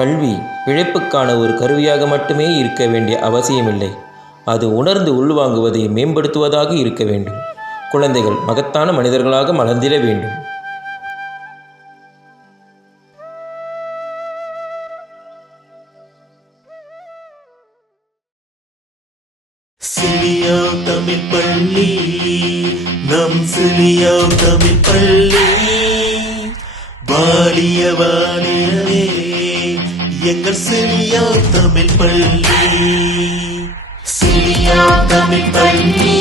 கல்வி பிழைப்புக்கான ஒரு கருவியாக மட்டுமே இருக்க வேண்டிய அவசியமில்லை. அது உணர்ந்து உள்வாங்குவதை மேம்படுத்துவதாக இருக்க வேண்டும். குழந்தைகள் மகத்தான மனிதர்களாக மலர்ந்திட வேண்டும். சிலியா தமிழ் பள்ளி, நம் சிலியா தமிழ் பள்ளி, வாலிய வாலியவே எங்கள் சிலியா தமிழ் பள்ளி. சிலியா தமிழ் பள்ளி,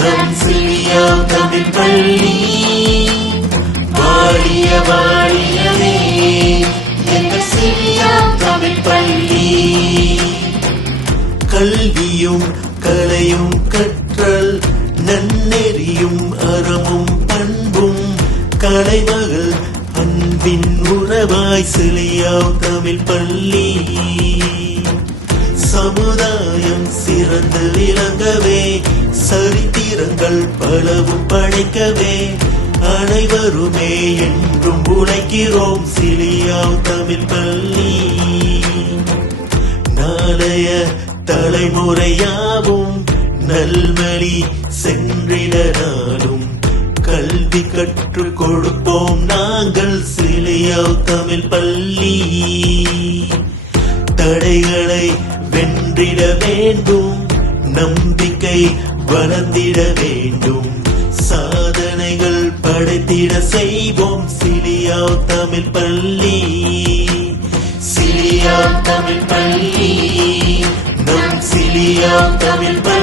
நம் சிலியா தமிழ் பள்ளி, வாலிய வாலியவே எங்கள் சிலியா தமிழ் பள்ளி. கல்வியும் கலையும் கற்றல், நன்னெறியும் அறமும் பண்பும், கலைமகள் அன்பின் உறவாய் சிலியா தமிழ் பள்ளி. சமுதாயம் சிறந்து விளங்கவே, சரித்திரங்கள் பலவும் படைக்கவே, அனைவருமே என்றும் உழைக்கிறோம் சிலியா தமிழ் பள்ளி. நாளைய தலைமுறையாவும் நல்வழி சென்றிட நாளும் கல்வி கற்றுக் கொடுப்போம் நாங்கள் சிலியா தமிழ் பள்ளி. தடைகளை வென்றிட வேண்டும், நம்பிக்கை வளர்ந்திட வேண்டும், சாதனைகள் படைத்திட செய்வோம் சிலியா தமிழ் பள்ளி. சிலியா தமிழ் பள்ளி, நம் சிலியா தமிழ் பள்ளி.